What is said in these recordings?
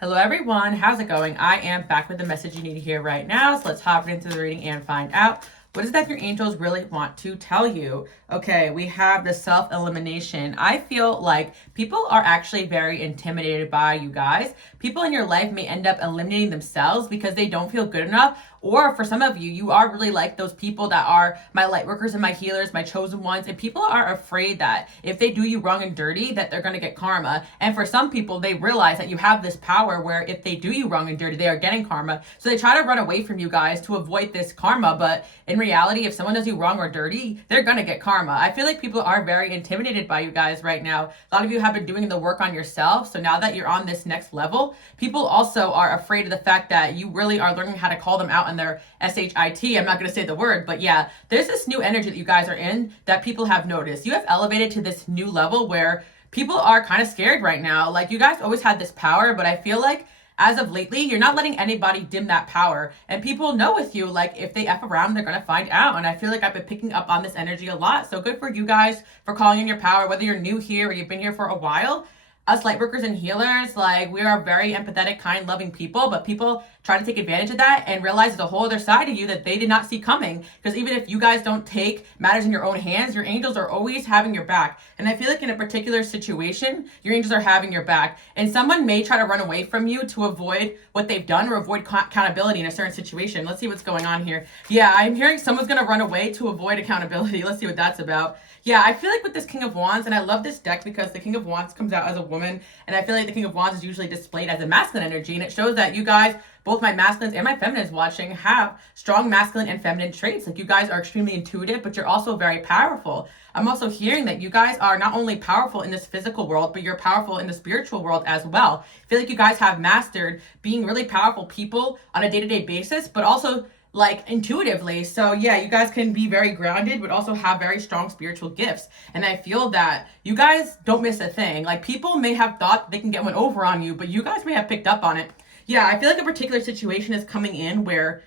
Hello everyone, how's it going? I am back with the message you need to hear right now. So let's hop into the reading and find out what is that your angels really want to tell you. Okay, we have the self-elimination. I feel like people are actually very intimidated by you guys. People in your life may end up eliminating themselves because they don't feel good enough. Or for some of you, you are really like those people that are my light workers and my healers, my chosen ones. And people are afraid that if they do you wrong and dirty, that they're going to get karma. And for some people, they realize that you have this power where if they do you wrong and dirty, they are getting karma. So they try to run away from you guys to avoid this karma. But in reality, if someone does you wrong or dirty, they're going to get karma. I feel like people are very intimidated by you guys right now. A lot of you have been doing the work on yourself. So now that you're on this next level, people also are afraid of the fact that you really are learning how to call them out on their SHIT. I'm not going to say the word, but yeah, there's this new energy that you guys are in that people have noticed. You have elevated to this new level where people are kind of scared right now. Like, you guys always had this power, but I feel like as of lately, you're not letting anybody dim that power. And people know with you, like, if they F around, they're going to find out. And I feel like I've been picking up on this energy a lot. So good for you guys for calling in your power, whether you're new here or you've been here for a while. Us light workers and healers, like, we are very empathetic, kind, loving people, but people try to take advantage of that and realize there's a whole other side of you that they did not see coming. Because even if you guys don't take matters in your own hands, your angels are always having your back. And I feel like in a particular situation, your angels are having your back. And someone may try to run away from you to avoid what they've done or avoid accountability in a certain situation. Let's see what's going on here. Yeah, I'm hearing someone's going to run away to avoid accountability. Let's see what that's about. Yeah, I feel like with this King of Wands, and I love this deck because the King of Wands comes out as a woman, and I feel like the King of Wands is usually displayed as a masculine energy, and it shows that you guys, both my masculines and my feminines watching, have strong masculine and feminine traits. Like, you guys are extremely intuitive, but you're also very powerful. I'm also hearing that you guys are not only powerful in this physical world, but you're powerful in the spiritual world as well. I feel like you guys have mastered being really powerful people on a day-to-day basis, but also like intuitively. So yeah, you guys can be very grounded, but also have very strong spiritual gifts. And I feel that you guys don't miss a thing. Like, people may have thought they can get one over on you, but you guys may have picked up on it. Yeah, I feel like a particular situation is coming in where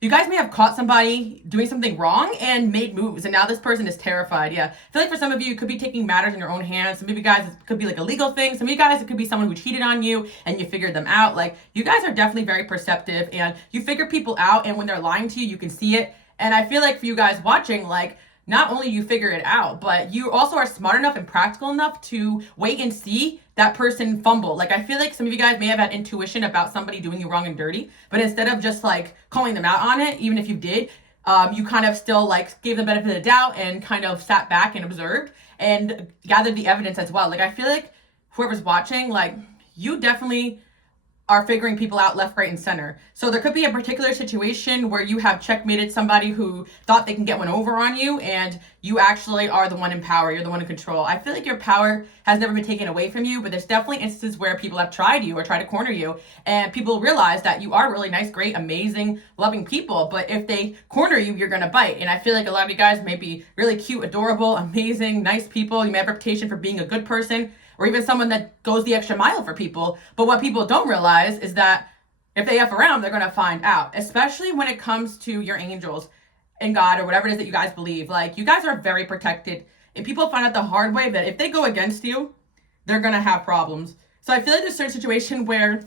you guys may have caught somebody doing something wrong and made moves, and now this person is terrified. Yeah, I feel like for some of you, it could be taking matters in your own hands. Some of you guys, it could be like a legal thing. Some of you guys, it could be someone who cheated on you and you figured them out. Like, you guys are definitely very perceptive and you figure people out, and when they're lying to you, you can see it. And I feel like for you guys watching, like, not only you figure it out, but you also are smart enough and practical enough to wait and see that person fumble. Like, I feel like some of you guys may have had intuition about somebody doing you wrong and dirty, but instead of just like calling them out on it, even if you did, you kind of still like gave them the benefit of the doubt and kind of sat back and observed and gathered the evidence as well. Like, I feel like whoever's watching, like, you definitely are figuring people out left, right, and center. So there could be a particular situation where you have checkmated somebody who thought they can get one over on you, and you actually are the one in power. You're the one in control. I feel like your power has never been taken away from you, but there's definitely instances where people have tried you or tried to corner you, and people realize that you are really nice, great, amazing, loving people, but if they corner you, you're gonna bite. And I feel like a lot of you guys may be really cute, adorable, amazing, nice people. You may have a reputation for being a good person, or even someone that goes the extra mile for people. But what people don't realize is that if they F around, they're going to find out, especially when it comes to your angels and God or whatever it is that you guys believe. Like, you guys are very protected, and people find out the hard way that if they go against you, they're going to have problems. So I feel like there's a certain situation where,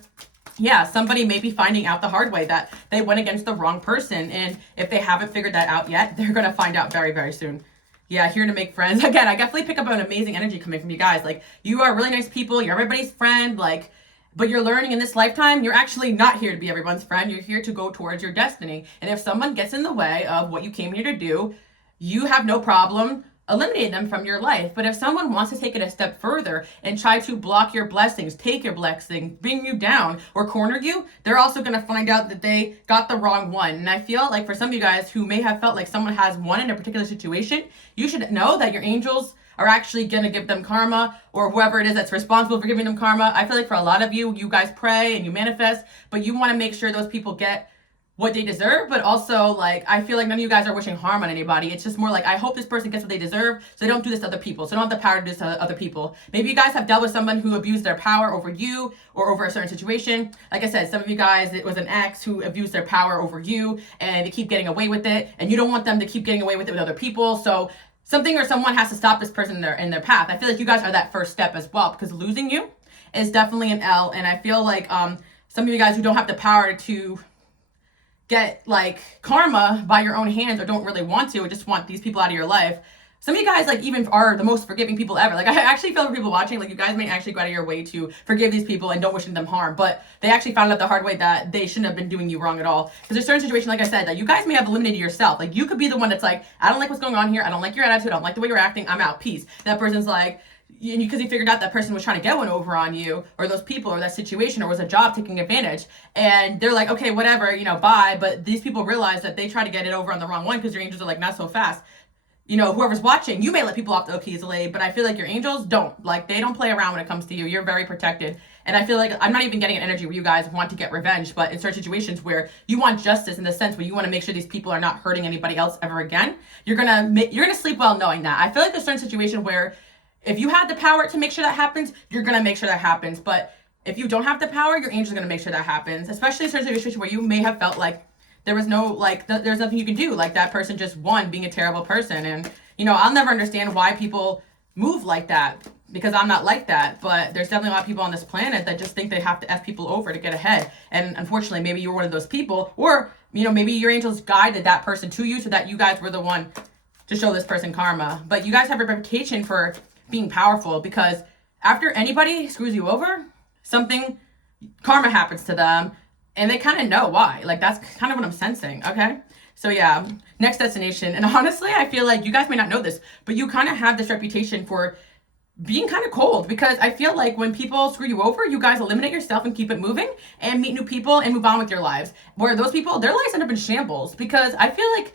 yeah, somebody may be finding out the hard way that they went against the wrong person. And if they haven't figured that out yet, they're going to find out very, very soon. Yeah, here to make friends. Again, I definitely pick up an amazing energy coming from you guys. Like, you are really nice people. You're everybody's friend. Like, but you're learning in this lifetime, you're actually not here to be everyone's friend. You're here to go towards your destiny. And if someone gets in the way of what you came here to do, you have no problem eliminating them from your life. But if someone wants to take it a step further and try to block your blessings, take your blessing, bring you down, or corner you, they're also going to find out that they got the wrong one. And I feel like for some of you guys who may have felt like someone has won in a particular situation, you should know that your angels are actually going to give them karma, or whoever it is that's responsible for giving them karma. I feel like for a lot of you, you guys pray and you manifest, but you want to make sure those people get what they deserve. But also, like, I feel like none of you guys are wishing harm on anybody. It's just more like, I hope this person gets what they deserve, so they don't do this to other people, so they don't have the power to do this to other people. Maybe you guys have dealt with someone who abused their power over you or over a certain situation. Like I said, some of you guys, it was an ex who abused their power over you, and they keep getting away with it, and you don't want them to keep getting away with it with other people. So something or someone has to stop this person in their path. I feel like you guys are that first step as well, because losing you is definitely an L. And I feel like some of you guys who don't have the power to get like karma by your own hands, or don't really want to, or just want these people out of your life. Some of you guys like even are the most forgiving people ever. Like I actually feel for people watching, like you guys may actually go out of your way to forgive these people and don't wish them harm, but they actually found out the hard way that they shouldn't have been doing you wrong at all. Because there's certain situations, like I said, that you guys may have eliminated yourself. Like you could be the one that's like, I don't like what's going on here. I don't like your attitude. I don't like the way you're acting. I'm out. Peace. That person's like, because you figured out that person was trying to get one over on you, or those people, or that situation, or was a job taking advantage, and they're like, okay, whatever, bye. But these people realize that they try to get it over on the wrong one, because your angels are like, not so fast. Whoever's watching, you may let people off the hook easily, but I feel like your angels don't. Like, they don't play around when it comes to you. You're very protected. And I feel like I'm not even getting an energy where you guys want to get revenge, but in certain situations where you want justice, in the sense where you want to make sure these people are not hurting anybody else ever again, you're gonna sleep well knowing that. I feel like there's certain situation where if you had the power to make sure that happens, you're gonna make sure that happens. But if you don't have the power, your angels are gonna make sure that happens. Especially in certain situations where you may have felt like there was no, there's nothing you can do. Like that person just won being a terrible person. And, I'll never understand why people move like that, because I'm not like that. But there's definitely a lot of people on this planet that just think they have to F people over to get ahead. And unfortunately, maybe you're one of those people, or, maybe your angels guided that person to you so that you guys were the one to show this person karma. But you guys have a reputation for being powerful, because after anybody screws you over, karma happens to them, and they kind of know why. Like, that's kind of what I'm sensing. Okay, so yeah, next destination. And honestly, I feel like you guys may not know this, but you kind of have this reputation for being kind of cold, because I feel like when people screw you over, you guys eliminate yourself and keep it moving and meet new people and move on with your lives, where those people, their lives end up in shambles. Because I feel like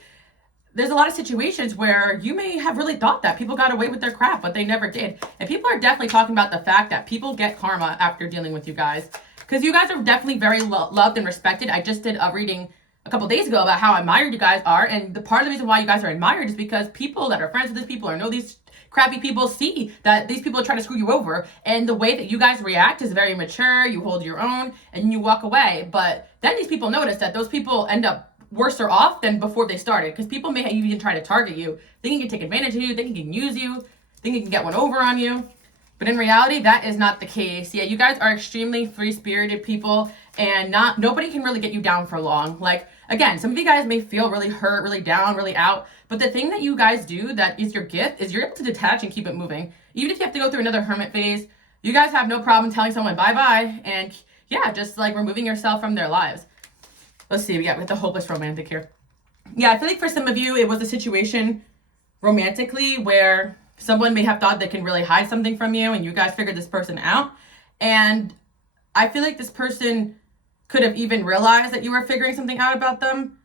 there's a lot of situations where you may have really thought that people got away with their crap, but they never did. And people are definitely talking about the fact that people get karma after dealing with you guys, because you guys are definitely very loved and respected. I just did a reading a couple days ago about how admired you guys are. And the part of the reason why you guys are admired is because people that are friends with these people or know these crappy people see that these people are trying to screw you over. And the way that you guys react is very mature. You hold your own and you walk away. But then these people notice that those people end up worse or off than before they started, because people may even try to target you, thinking you can take advantage of you, thinking you can use you, thinking you can get one over on you. But in reality, that is not the case. Yeah, you guys are extremely free-spirited people, and nobody can really get you down for long. Like, again, some of you guys may feel really hurt, really down, really out, but the thing that you guys do that is your gift is you're able to detach and keep it moving. Even if you have to go through another hermit phase, you guys have no problem telling someone bye-bye, and yeah, just like removing yourself from their lives. Let's see, we got the hopeless romantic here. Yeah, I feel like for some of you, it was a situation romantically where someone may have thought they can really hide something from you, and you guys figured this person out. And I feel like this person could have even realized that you were figuring something out about them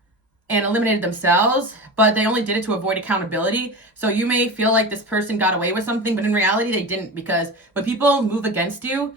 and eliminated themselves, but they only did it to avoid accountability. So you may feel like this person got away with something, but in reality, they didn't, because when people move against you,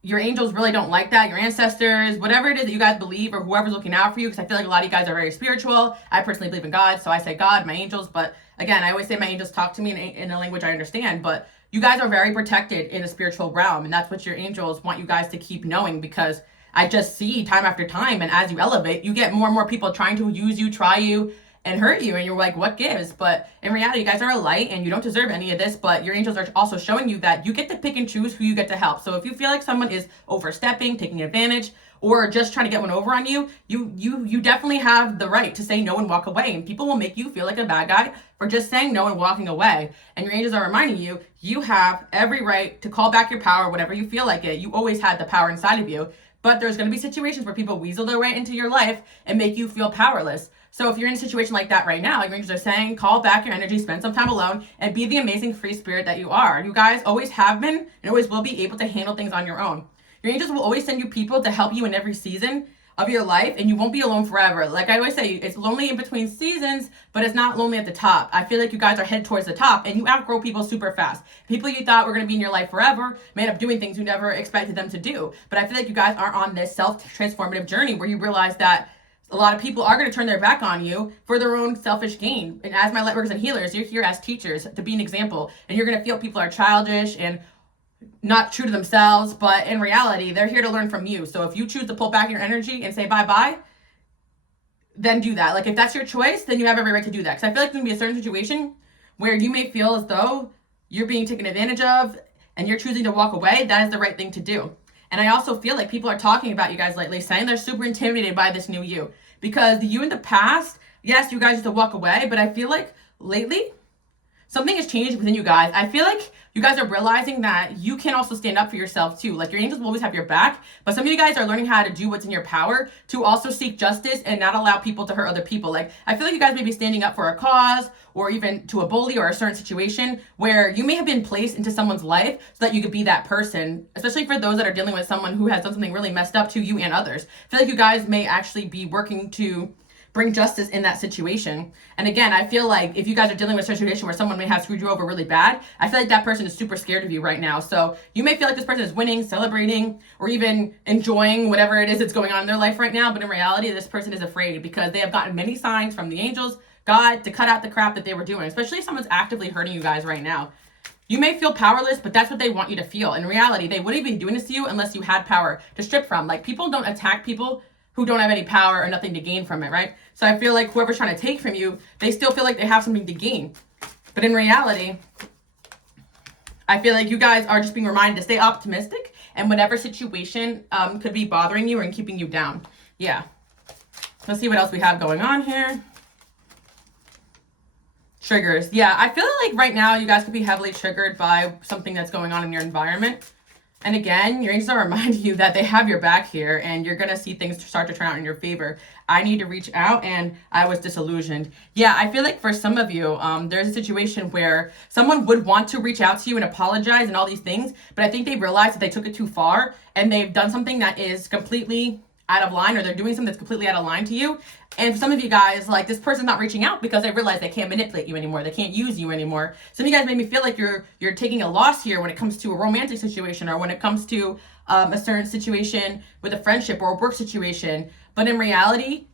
your angels really don't like that. Your ancestors, whatever it is that you guys believe, or whoever's looking out for you, because I feel like a lot of you guys are very spiritual. I personally believe in God, so I say God, my angels. But again, I always say my angels talk to me in a language I understand. But you guys are very protected in the spiritual realm, and that's what your angels want you guys to keep knowing, because I just see time after time, and as you elevate, you get more and more people trying to use you, try you, and hurt you, and you're like, what gives? But in reality, you guys are a light, and you don't deserve any of this, but your angels are also showing you that you get to pick and choose who you get to help. So if you feel like someone is overstepping, taking advantage, or just trying to get one over on you, you definitely have the right to say no and walk away, and people will make you feel like a bad guy for just saying no and walking away. And your angels are reminding you, you have every right to call back your power whenever you feel like it. You always had the power inside of you, but there's going to be situations where people weasel their way into your life and make you feel powerless. So if you're in a situation like that right now, your angels are saying, call back your energy, spend some time alone, and be the amazing free spirit that you are. You guys always have been and always will be able to handle things on your own. Your angels will always send you people to help you in every season of your life, and you won't be alone forever. Like I always say, it's lonely in between seasons, but it's not lonely at the top. I feel like you guys are headed towards the top, and you outgrow people super fast. People you thought were going to be in your life forever may end up doing things you never expected them to do. But I feel like you guys are on this self-transformative journey where you realize that a lot of people are going to turn their back on you for their own selfish gain. And as my lightworkers and healers, you're here as teachers to be an example. And you're going to feel people are childish and not true to themselves. But in reality, they're here to learn from you. So if you choose to pull back your energy and say bye-bye, then do that. Like, if that's your choice, then you have every right to do that. Because I feel like there's going to be a certain situation where you may feel as though you're being taken advantage of, and you're choosing to walk away, that is the right thing to do. And I also feel like people are talking about you guys lately, saying they're super intimidated by this new you. Because the you in the past, yes, you guys used to walk away, but I feel like lately, something has changed within you guys. I feel like you guys are realizing that you can also stand up for yourself too. Like, your angels will always have your back, but some of you guys are learning how to do what's in your power to also seek justice and not allow people to hurt other people. Like, I feel like you guys may be standing up for a cause or even to a bully or a certain situation where you may have been placed into someone's life so that you could be that person, especially for those that are dealing with someone who has done something really messed up to you and others. I feel like you guys may actually be working to bring justice in that situation. And again, I feel like if you guys are dealing with a situation where someone may have screwed you over really bad, I feel like that person is super scared of you right now. So you may feel like this person is winning, celebrating, or even enjoying whatever it is that's going on in their life right now. But in reality, this person is afraid because they have gotten many signs from the angels, God, to cut out the crap that they were doing, especially if someone's actively hurting you guys right now. You may feel powerless, but that's what they want you to feel. In reality, they wouldn't even be doing this to you unless you had power to strip from. Like, people don't attack people who don't have any power or nothing to gain from it, right? So I feel like whoever's trying to take from you, they still feel like they have something to gain. But in reality, I feel like you guys are just being reminded to stay optimistic, and whatever situation could be bothering you and keeping you down. Yeah. Let's see what else we have going on here. Triggers. Yeah, I feel like right now you guys could be heavily triggered by something that's going on in your environment. And again, your angels are reminding you that they have your back here, and you're going to see things start to turn out in your favor. I need to reach out, and I was disillusioned. Yeah, I feel like for some of you, there's a situation where someone would want to reach out to you and apologize and all these things, but I think they realized that they took it too far, and they've done something that is completely out of line, or they're doing something that's completely out of line to you. And for some of you guys, like, this person's not reaching out because they realize they can't manipulate you anymore. They can't use you anymore. Some of you guys made me feel like you're taking a loss here when it comes to a romantic situation, or when it comes to a certain situation with a friendship or a work situation. But in reality,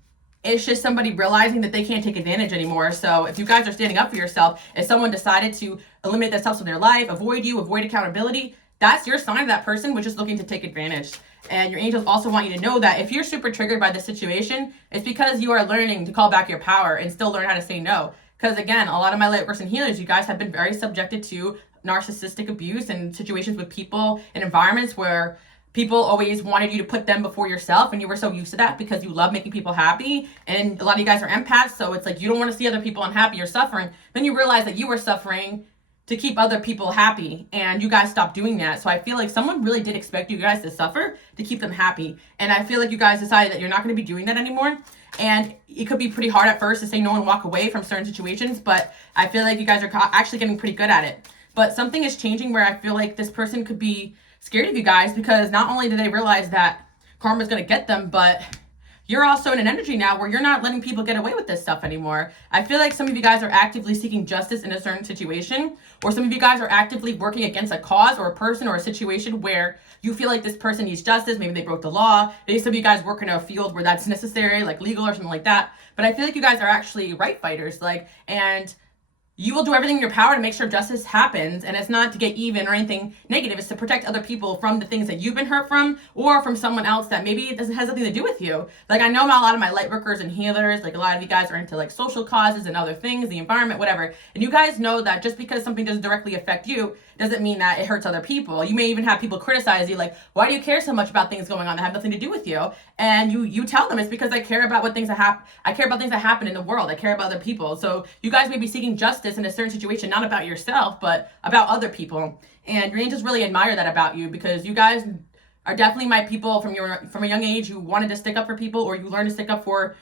it's just somebody realizing that they can't take advantage anymore. So if you guys are standing up for yourself, if someone decided to eliminate themselves from their life, avoid you, avoid accountability, that's your sign that person was just looking to take advantage. And your angels also want you to know that if you're super triggered by the situation, it's because you are learning to call back your power and still learn how to say no. Because again, a lot of my light workers and healers, you guys have been very subjected to narcissistic abuse and situations with people and environments where people always wanted you to put them before yourself, and you were so used to that because you love making people happy. And a lot of you guys are empaths, so it's like you don't want to see other people unhappy or suffering. Then you realize that you were suffering to keep other people happy, and you guys stopped doing that. So I feel like someone really did expect you guys to suffer to keep them happy, and I feel like you guys decided that you're not going to be doing that anymore. And it could be pretty hard at first to say no and walk away from certain situations, but I feel like you guys are actually getting pretty good at it. But something is changing where I feel like this person could be scared of you guys, because not only do they realize that karma's going to get them, but you're also in an energy now where you're not letting people get away with this stuff anymore. I feel like some of you guys are actively seeking justice in a certain situation, or some of you guys are actively working against a cause or a person or a situation where you feel like this person needs justice. Maybe they broke the law. Maybe some of you guys work in a field where that's necessary, like legal or something like that. But I feel like you guys are actually right fighters, and you will do everything in your power to make sure justice happens. And it's not to get even or anything negative. It's to protect other people from the things that you've been hurt from, or from someone else that maybe it has nothing to do with you. Like, I know a lot of my light workers and healers, like a lot of you guys are into like social causes and other things, the environment, whatever. And you guys know that just because something doesn't directly affect you doesn't mean that it hurts other people. You may even have people criticize you, like, why do you care so much about things going on that have nothing to do with you? And you tell them it's because I care about what things that happen. I care about things that happen in the world. I care about other people. So you guys may be seeking justice in a certain situation, not about yourself, but about other people. And your angels really admire that about you, because you guys are definitely my people from a young age who wanted to stick up for people, or you learned to stick up for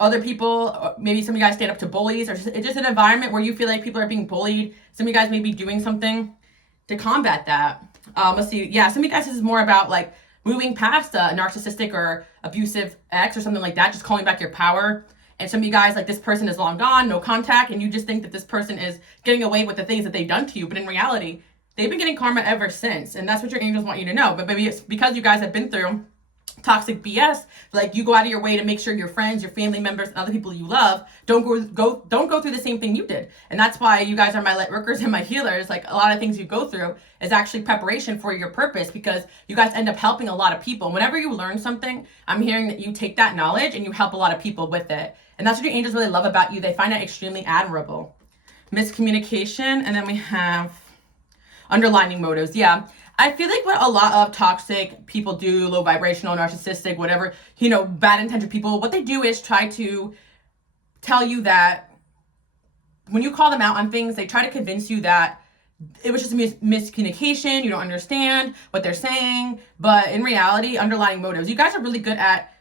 other people. Maybe some of you guys stand up to bullies, or it's just an environment where you feel like people are being bullied. Some of you guys may be doing something to combat that. Let's see. Yeah, some of you guys, this is more about like moving past a narcissistic or abusive ex or something like that, just calling back your power. And some of you guys, like, this person is long gone, no contact, and you just think that this person is getting away with the things that they've done to you. But in reality, they've been getting karma ever since. And that's what your angels want you to know. But maybe it's because you guys have been through toxic BS, like, you go out of your way to make sure your friends, your family members, and other people you love don't go through the same thing you did. And that's why you guys are my light workers and my healers. Like, a lot of things you go through is actually preparation for your purpose, because you guys end up helping a lot of people. Whenever you learn something, I'm hearing that you take that knowledge and you help a lot of people with it. And that's what your angels really love about you. They find that extremely admirable. Miscommunication. And then we have, underlining motives. Yeah. I feel like what a lot of toxic people do, low vibrational, narcissistic, whatever, bad intentioned people, what they do is try to tell you that when you call them out on things, they try to convince you that it was just a miscommunication. You don't understand what they're saying. But in reality, underlying motives, you guys are really good at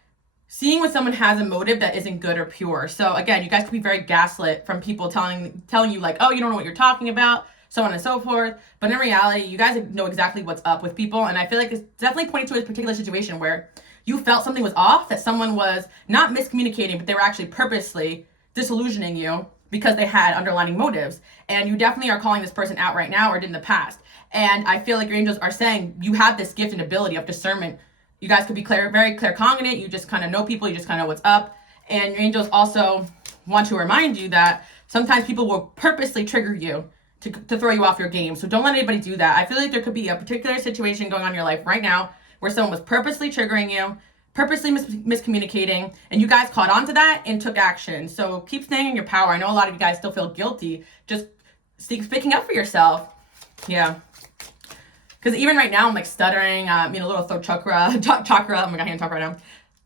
seeing when someone has a motive that isn't good or pure. So again, you guys can be very gaslit from people telling you like, oh, you don't know what you're talking about, so on and so forth. But in reality, you guys know exactly what's up with people. And I feel like it's definitely pointing to a particular situation where you felt something was off, that someone was not miscommunicating, but they were actually purposely disillusioning you because they had underlying motives. And you definitely are calling this person out right now or did in the past. And I feel like your angels are saying you have this gift and ability of discernment. You guys could be very claircognizant. You just kind of know people. You just kind of know what's up. And your angels also want to remind you that sometimes people will purposely trigger you to throw you off your game. So don't let anybody do that. I feel like there could be a particular situation going on in your life right now where someone was purposely triggering you, purposely miscommunicating, and you guys caught on to that and took action. So keep staying in your power. I know a lot of you guys still feel guilty. Just speaking up for yourself. Yeah. Because even right now, I'm like stuttering, little throat chakra, oh my God, I can't talk right now.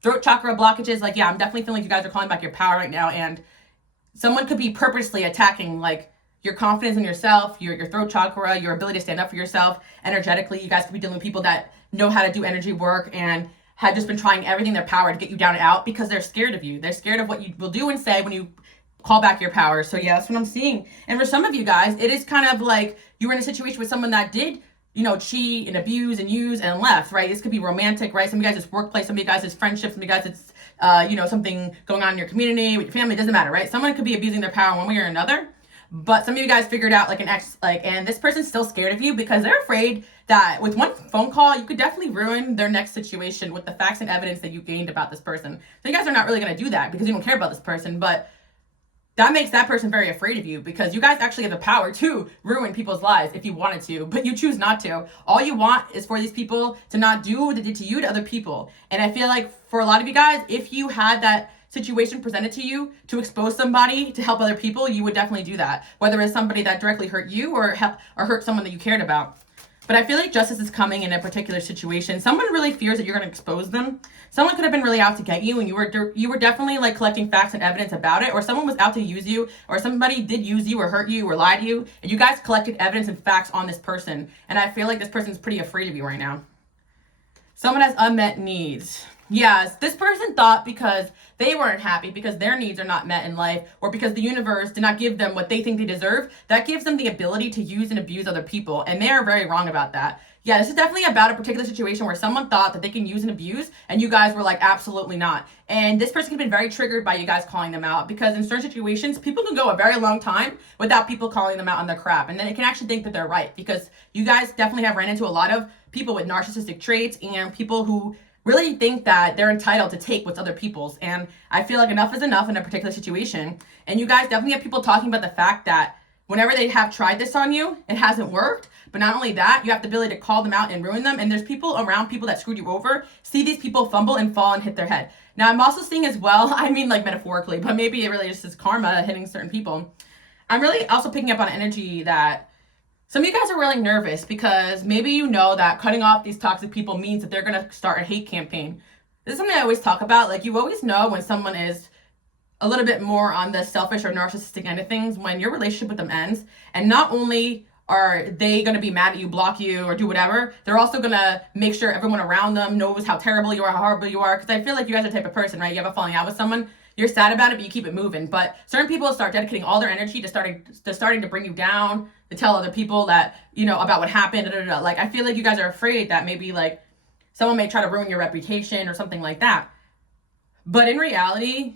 Throat chakra blockages. Like, yeah, I'm definitely feeling like you guys are calling back your power right now. And someone could be purposely attacking, like, your confidence in yourself, your throat chakra, your ability to stand up for yourself energetically. You guys could be dealing with people that know how to do energy work and had just been trying everything in their power to get you down and out because they're scared of you. They're scared of what you will do and say when you call back your power. So yeah, that's what I'm seeing. And for some of you guys, it is kind of like you were in a situation with someone that did, cheat and abuse and use and left, right? This could be romantic, right? Some of you guys, it's workplace. Some of you guys, it's friendships. Some of you guys, it's, something going on in your community with your family. It doesn't matter, right? Someone could be abusing their power one way or another. But some of you guys figured out and this person's still scared of you because they're afraid that with one phone call, you could definitely ruin their next situation with the facts and evidence that you gained about this person. So you guys are not really going to do that because you don't care about this person, but that makes that person very afraid of you because you guys actually have the power to ruin people's lives if you wanted to, but you choose not to. All you want is for these people to not do what they did to you to other people. And I feel like for a lot of you guys, if you had that situation presented to you to expose somebody to help other people, you would definitely do that, whether it's somebody that directly hurt you or hurt someone that you cared about. But I feel like justice is coming in a particular situation. Someone really fears that you're going to expose them. Someone could have been really out to get you, and you were definitely like collecting facts and evidence about it, or someone was out to use you, or somebody did use you or hurt you or lie to you, and you guys collected evidence and facts on this person. And I feel like this person's pretty afraid of you right now. Someone has unmet needs. Yes, this person thought because they weren't happy, because their needs are not met in life, or because the universe did not give them what they think they deserve, that gives them the ability to use and abuse other people. And they are very wrong about that. Yeah, this is definitely about a particular situation where someone thought that they can use and abuse, and you guys were like, absolutely not. And this person has been very triggered by you guys calling them out, because in certain situations, people can go a very long time without people calling them out on their crap. And then it can actually think that they're right, because you guys definitely have ran into a lot of people with narcissistic traits and people who really think that they're entitled to take what's other people's. And I feel like enough is enough in a particular situation. And you guys definitely have people talking about the fact that whenever they have tried this on you, it hasn't worked. But not only that, you have the ability to call them out and ruin them. And there's people around people that screwed you over, see these people fumble and fall and hit their head. Now, I'm also seeing as well, I mean like metaphorically, but maybe it really just is karma hitting certain people. I'm really also picking up on energy that some of you guys are really nervous because maybe you know that cutting off these toxic people means that they're going to start a hate campaign. This is something I always talk about. Like, you always know when someone is a little bit more on the selfish or narcissistic end of things when your relationship with them ends. And not only are they going to be mad at you, block you, or do whatever, they're also going to make sure everyone around them knows how terrible you are, how horrible you are. Because I feel like you guys are the type of person, right? You have a falling out with someone, you're sad about it, but you keep it moving. But certain people start dedicating all their energy to starting to bring you down, to tell other people that, about what happened. Like, I feel like you guys are afraid that maybe like someone may try to ruin your reputation or something like that. But in reality,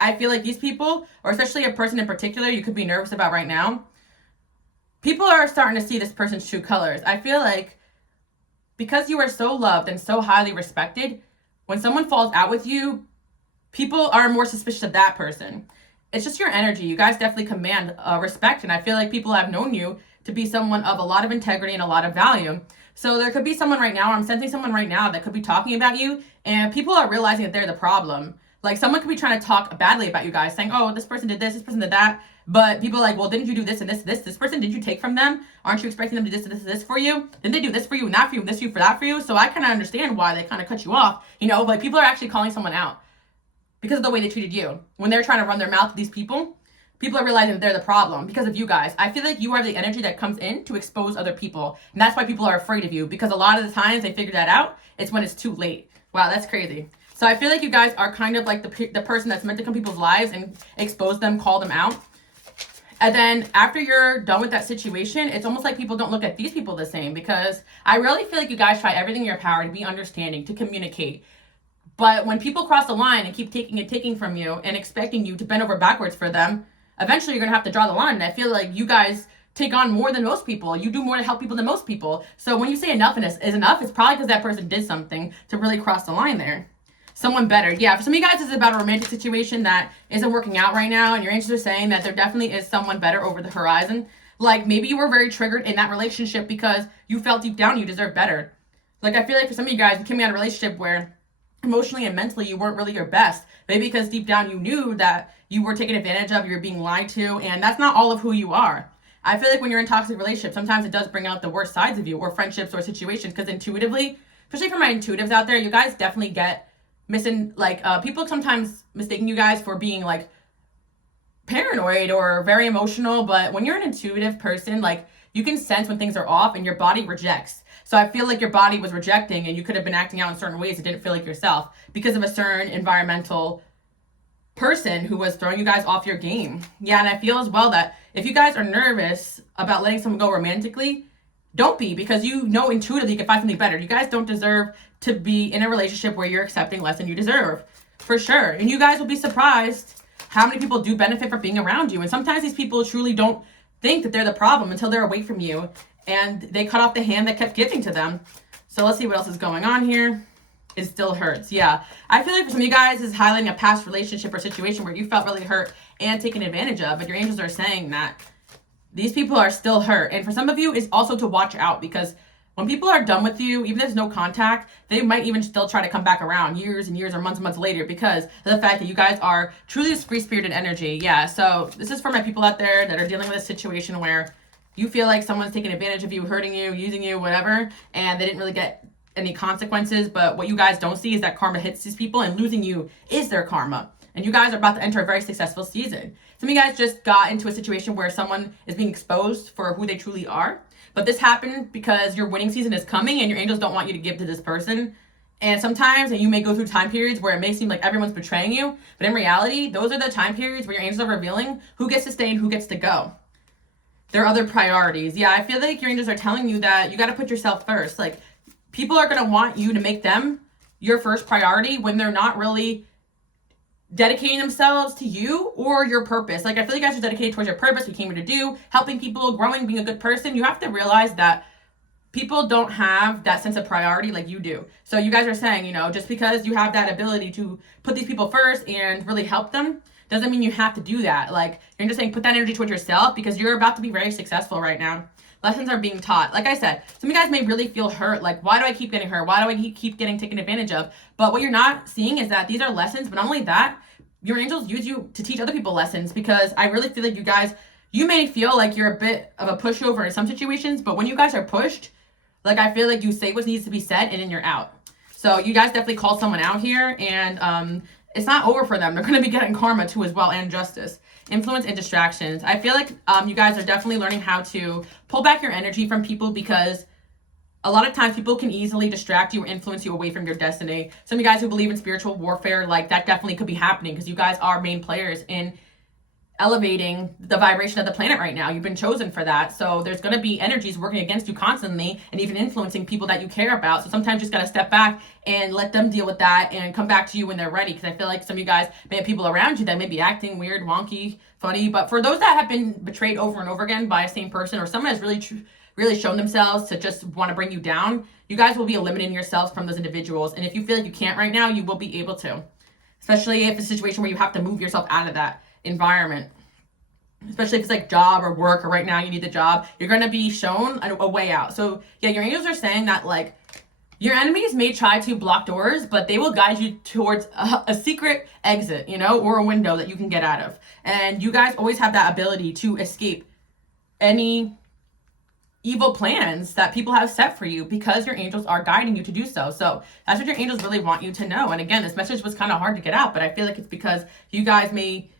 I feel like these people, or especially a person in particular you could be nervous about right now, people are starting to see this person's true colors. I feel like because you are so loved and so highly respected, when someone falls out with you, people are more suspicious of that person. It's just your energy. You guys definitely command respect, and I feel like people have known you to be someone of a lot of integrity and a lot of value. So there could be someone right now, I'm sensing someone right now that could be talking about you, and people are realizing that they're the problem. Like, someone could be trying to talk badly about you guys, saying, oh, this person did this, this person did that, But people are like, well, didn't you do this and this person? Did you take from them? Aren't you expecting them to do this and this and this for you? Didn't they do this for you and that for you and this for you for that for you? So I kind of understand why they kind of cut you off. You know, like people are actually calling someone out because of the way they treated you. When they're trying to run their mouth to these people are realizing that they're the problem because of you guys. I feel like you are the energy that comes in to expose other people. And that's why people are afraid of you, because a lot of the times they figure that out, it's when it's too late. Wow, that's crazy. So I feel like you guys are kind of like the person that's meant to come people's lives and expose them, call them out. And then after you're done with that situation, it's almost like people don't look at these people the same, because I really feel like you guys try everything in your power to be understanding, to communicate. But when people cross the line and keep taking from you and expecting you to bend over backwards for them, eventually you're going to have to draw the line. And I feel like you guys take on more than most people. You do more to help people than most people. So when you say enough is enough, it's probably because that person did something to really cross the line there. Someone better. Yeah, for some of you guys, this is about a romantic situation that isn't working out right now, and your angels are saying that there definitely is someone better over the horizon. Like, maybe you were very triggered in that relationship because you felt deep down you deserve better. Like, I feel like for some of you guys, you came out of a relationship where emotionally and mentally you weren't really your best. Maybe because deep down you knew that you were taken advantage of, you were being lied to, and that's not all of who you are. I feel like when you're in toxic relationships, sometimes it does bring out the worst sides of you, or friendships or situations, because intuitively, especially for my intuitives out there, you guys definitely get people sometimes mistaking you guys for being like paranoid or very emotional, but when you're an intuitive person, like, you can sense when things are off and your body rejects. So I feel like your body was rejecting, and you could have been acting out in certain ways that didn't feel like yourself because of a certain environmental person who was throwing you guys off your game. Yeah, and I feel as well that if you guys are nervous about letting someone go romantically, don't be, because you know intuitively you can find something better. You guys don't deserve to be in a relationship where you're accepting less than you deserve, for sure. And you guys will be surprised how many people do benefit from being around you. And sometimes these people truly don't think that they're the problem until they're away from you and they cut off the hand that kept giving to them. So let's see what else is going on here. It still hurts. Yeah, I feel like for some of you guys, is highlighting a past relationship or situation where you felt really hurt and taken advantage of, but your angels are saying that these people are still hurt. And for some of you, it's also to watch out, because when people are done with you, even if there's no contact, they might even still try to come back around years and years or months and months later, because of the fact that you guys are truly this free-spirited energy. Yeah, so this is for my people out there that are dealing with a situation where you feel like someone's taking advantage of you, hurting you, using you, whatever, and they didn't really get any consequences. But what you guys don't see is that karma hits these people, and losing you is their karma. And you guys are about to enter a very successful season. Some of you guys just got into a situation where someone is being exposed for who they truly are. But this happened because your winning season is coming and your angels don't want you to give to this person. And sometimes you may go through time periods where it may seem like everyone's betraying you. But in reality, those are the time periods where your angels are revealing who gets to stay and who gets to go. There are other priorities. Yeah, I feel like your angels are telling you that you got to put yourself first. Like, people are going to want you to make them your first priority when they're not really dedicating themselves to you or your purpose. Like, I feel like you guys are dedicated towards your purpose, what you came here to do, helping people, growing, being a good person. You have to realize that people don't have that sense of priority like you do. So you guys are saying, you know, just because you have that ability to put these people first and really help them doesn't mean you have to do that. Like, you're just saying put that energy towards yourself, because you're about to be very successful right now. Lessons are being taught. Like I said, some of you guys may really feel hurt. Like, why do I keep getting hurt? Why do I keep getting taken advantage of? But what you're not seeing is that these are lessons. But not only that, your angels use you to teach other people lessons, because I really feel like you guys, you may feel like you're a bit of a pushover in some situations, but when you guys are pushed, like, I feel like you say what needs to be said and then you're out. So you guys definitely call someone out here, and it's not over for them. They're going to be getting karma too as well, and justice. Influence and distractions. I feel like you guys are definitely learning how to pull back your energy from people, because a lot of times people can easily distract you or influence you away from your destiny. Some of you guys who believe in spiritual warfare, like, that definitely could be happening, because you guys are main players in elevating the vibration of the planet right now. You've been chosen for that. So there's going to be energies working against you constantly, and even influencing people that you care about. So sometimes you just got to step back and let them deal with that and come back to you when they're ready. Because I feel like some of you guys may have people around you that may be acting weird, wonky, funny. But for those that have been betrayed over and over again by a same person, or someone has really shown themselves to just want to bring you down, you guys will be eliminating yourselves from those individuals. And if you feel like you can't right now, you will be able to. Especially if it's a situation where you have to move yourself out of that environment. Especially if it's like job or work, or right now you need the job, you're going to be shown a way out. So yeah, your angels are saying that, like, Your enemies may try to block doors, but they will guide you towards a secret exit, you know, or a window that you can get out of. And you guys always have that ability to escape any evil plans that people have set for you because your angels are guiding you to do so. So that's what your angels really want you to know. And again, this message was kind of hard to get out, but I feel like it's because you guys may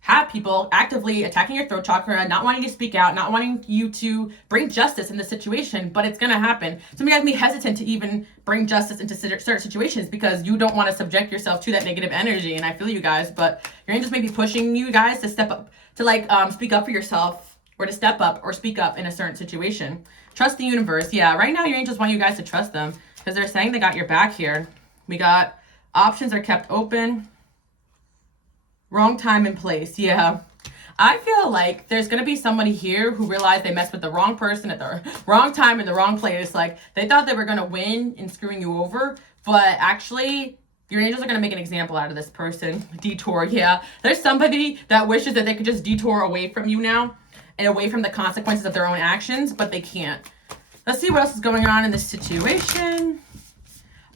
have people actively attacking your throat chakra, not wanting to speak out, not wanting you to bring justice in the situation, but it's going to happen. Some of you guys may be hesitant to even bring justice into certain situations because you don't want to subject yourself to that negative energy. And I feel you guys, but your angels may be pushing you guys to step up, to like speak up for yourself, or to step up or speak up in a certain situation. Trust the universe. Yeah, right now your angels want you guys to trust them because they're saying they got your back here. We got options are kept open. Wrong time and place. Yeah. I feel like there's going to be somebody here who realized they messed with the wrong person at the wrong time in the wrong place. Like they thought they were going to win in screwing you over, but actually your angels are going to make an example out of this person. Detour. Yeah. There's somebody that wishes that they could just detour away from you now and away from the consequences of their own actions, but they can't. Let's see what else is going on in this situation.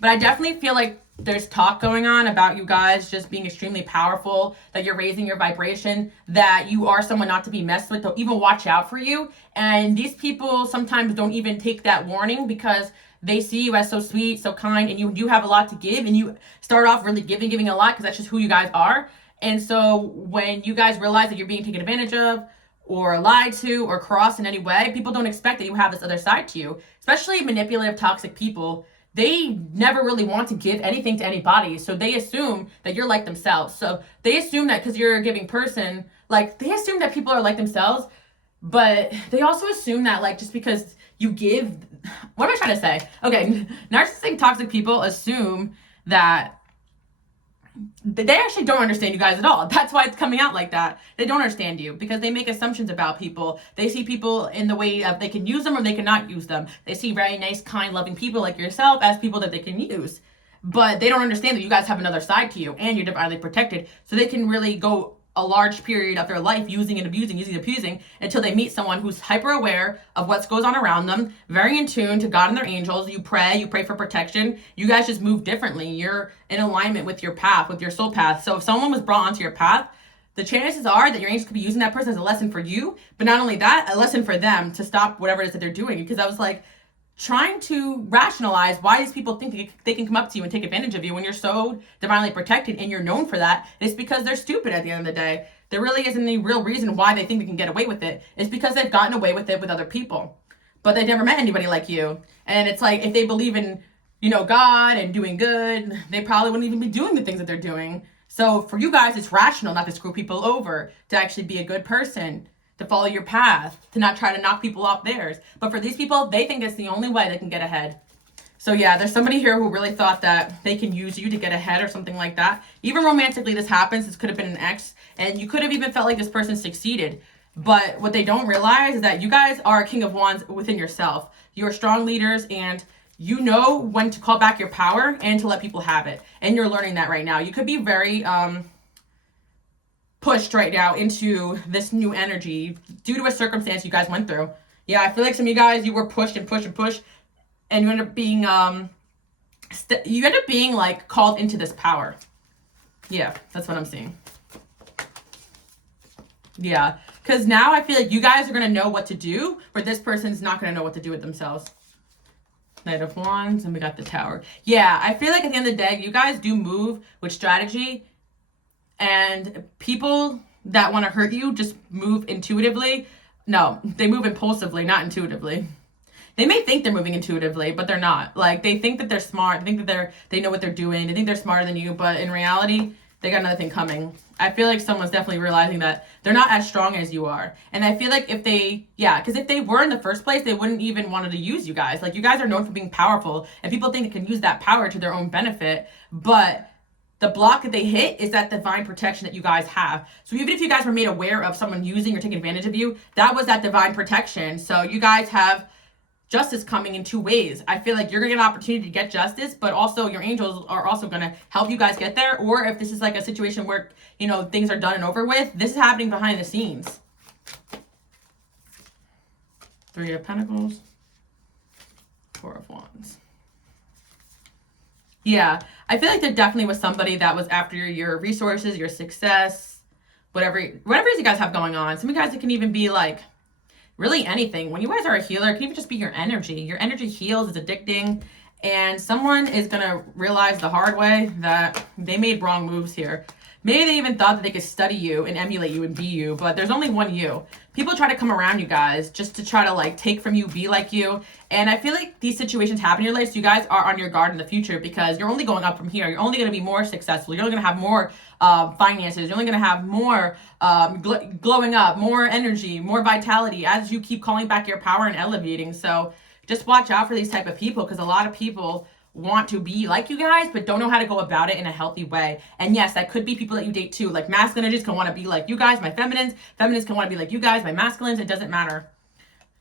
But I definitely feel like there's talk going on about you guys just being extremely powerful, that you're raising your vibration, that you are someone not to be messed with, they'll even watch out for you. And these people sometimes don't even take that warning because they see you as so sweet, so kind, and you do have a lot to give, and you start off really giving a lot because that's just who you guys are. And so when you guys realize that you're being taken advantage of, or lied to, or crossed in any way, people don't expect that you have this other side to you, especially manipulative, toxic people. They never really want to give anything to anybody. So they assume that you're like themselves. So they assume that because you're a giving person, like they assume that people are like themselves, but they also assume that like just because you give, what am I trying to say? Okay, narcissistic, toxic people assume that they actually don't understand you guys at all. That's why it's coming out like that. They don't understand you because they make assumptions about people. They see people in the way of they can use them or they cannot use them. They see very nice, kind, loving people like yourself as people that they can use. But they don't understand that you guys have another side to you and you're divinely protected. So they can really go a large period of their life using and abusing until they meet someone who's hyper aware of what goes on around them, very in tune to God and their angels. You pray for protection. You guys just move differently. You're in alignment with your path, with your soul path. So if someone was brought onto your path, the chances are that your angels could be using that person as a lesson for you, but not only that, a lesson for them to stop whatever it is that they're doing. Because I was like trying to rationalize why these people think they can come up to you and take advantage of you when you're so divinely protected and you're known for that. It's because they're stupid at the end of the day. There really isn't any real reason why they think they can get away with it. It's because they've gotten away with it with other people, but they never met anybody like you. And it's like, if they believe in, you know, God and doing good, they probably wouldn't even be doing the things that they're doing. So for you guys, it's rational not to screw people over, to actually be a good person, to follow your path, to not try to knock people off theirs. But for these people, they think it's the only way they can get ahead. So yeah, there's somebody here who really thought that they can use you to get ahead or something like that. Even romantically, this happens. This could have been an ex, and you could have even felt like this person succeeded. But what they don't realize is that you guys are a king of wands within yourself. You're strong leaders, and you know when to call back your power and to let people have it. And you're learning that right now. You could be very pushed right now into this new energy due to a circumstance you guys went through. Yeah, I feel like some of you guys, you were pushed and pushed and pushed, and you end up being like called into this power. Yeah, that's what I'm seeing. Yeah, because now I feel like you guys are going to know what to do, where this person's not going to know what to do with themselves. Knight of Wands, and we got the Tower. Yeah, I feel like at the end of the day, you guys do move with strategy, and people that want to hurt you just move intuitively. No, they move impulsively, not intuitively. They may think they're moving intuitively, but they're not. Like, they think that they're smart. They think that they know what they're doing. They think they're smarter than you, but in reality, they got another thing coming. I feel like someone's definitely realizing that they're not as strong as you are. And I feel like because if they were in the first place, they wouldn't even want to use you guys. Like, you guys are known for being powerful, and people think they can use that power to their own benefit. But the block that they hit is that divine protection that you guys have. So even if you guys were made aware of someone using or taking advantage of you, that was that divine protection. So you guys have justice coming in two ways. I feel like you're gonna get an opportunity to get justice, but also your angels are also gonna help you guys get there. Or if this is like a situation where, you know, things are done and over with, this is happening behind the scenes. Three of Pentacles, Four of Wands. Yeah, I feel like there definitely was somebody that was after your resources, your success, whatever it is you guys have going on. Some of you guys, it can even be like really anything. When you guys are a healer, it can even just be your energy. Your energy heals, it's addicting, and someone is gonna realize the hard way that they made wrong moves here. Maybe they even thought that they could study you and emulate you and be you, but there's only one you. People try to come around you guys just to try to like take from you, be like you. And I feel like these situations happen in your life, so you guys are on your guard in the future because you're only going up from here. You're only going to be more successful. You're only going to have more finances. You're only going to have more glowing up, more energy, more vitality as you keep calling back your power and elevating. So just watch out for these type of people because a lot of people want to be like you guys but don't know how to go about it in a healthy way. And yes, that could be people that you date too. Like masculine energies can want to be like you guys, my feminines can want to be like you guys, my masculines. It doesn't matter.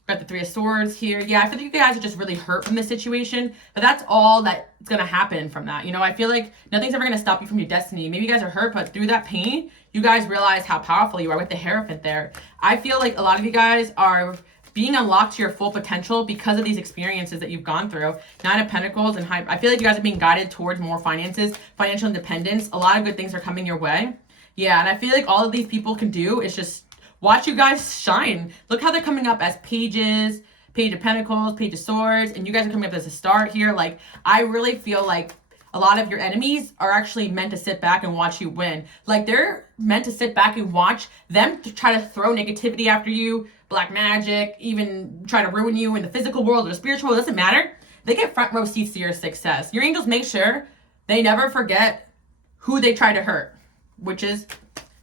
Got the 3 of Swords here. Yeah, I feel like you guys are just really hurt from this situation, but that's all that's gonna happen from that. You know, I feel like nothing's ever gonna stop you from your destiny. Maybe you guys are hurt, but through that pain you guys realize how powerful you are with the Hierophant there. I feel like a lot of you guys are being unlocked to your full potential because of these experiences that you've gone through. 9 of Pentacles and I feel like you guys are being guided towards more finances, financial independence. A lot of good things are coming your way. Yeah, and I feel like all of these people can do is just watch you guys shine. Look how they're coming up as pages, Page of Pentacles, Page of Swords, and you guys are coming up as a star here. Like, I really feel like a lot of your enemies are actually meant to sit back and watch you win. Like, they're meant to sit back and watch them to try to throw negativity after you, black magic, even try to ruin you in the physical world or the spiritual world. It doesn't matter. They get front row seats to your success. Your angels make sure they never forget who they try to hurt, which is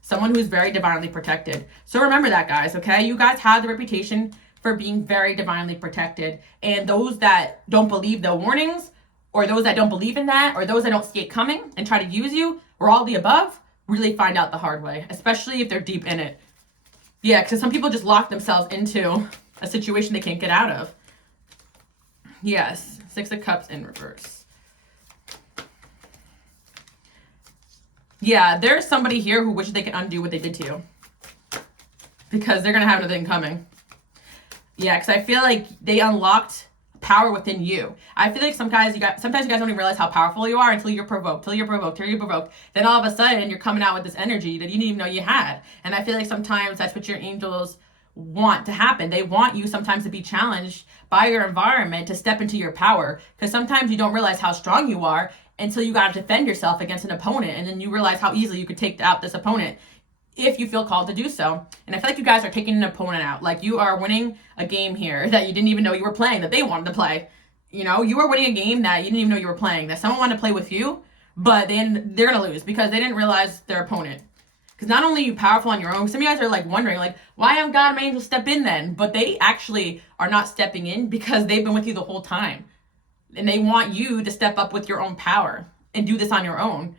someone who's very divinely protected. So remember that, guys, okay? You guys have the reputation for being very divinely protected. And those that don't believe the warnings, or those that don't believe in that, or those that don't see it coming and try to use you, or all the above, really find out the hard way, especially if they're deep in it. Yeah, because some people just lock themselves into a situation they can't get out of. Yes, 6 of Cups in reverse. Yeah, there's somebody here who wishes they could undo what they did to you. Because they're going to have another thing coming. Yeah, because I feel like they unlocked power within you. I feel like sometimes you guys don't even realize how powerful you are until you're provoked, till you're provoked. Then all of a sudden you're coming out with this energy that you didn't even know you had. And I feel like sometimes that's what your angels want to happen. They want you sometimes to be challenged by your environment to step into your power. Because sometimes you don't realize how strong you are until you got to defend yourself against an opponent. And then you realize how easily you could take out this opponent if you feel called to do so. And I feel like you guys are taking an opponent out. Like, you are winning a game here that you didn't even know you were playing, that they wanted to play. You know, you are winning a game that you didn't even know you were playing, that someone wanted to play with you, but then they're going to lose because they didn't realize their opponent. Because not only are you powerful on your own, some of you guys are like wondering, like, why don't God and my angels step in then? But they actually are not stepping in because they've been with you the whole time. And they want you to step up with your own power and do this on your own,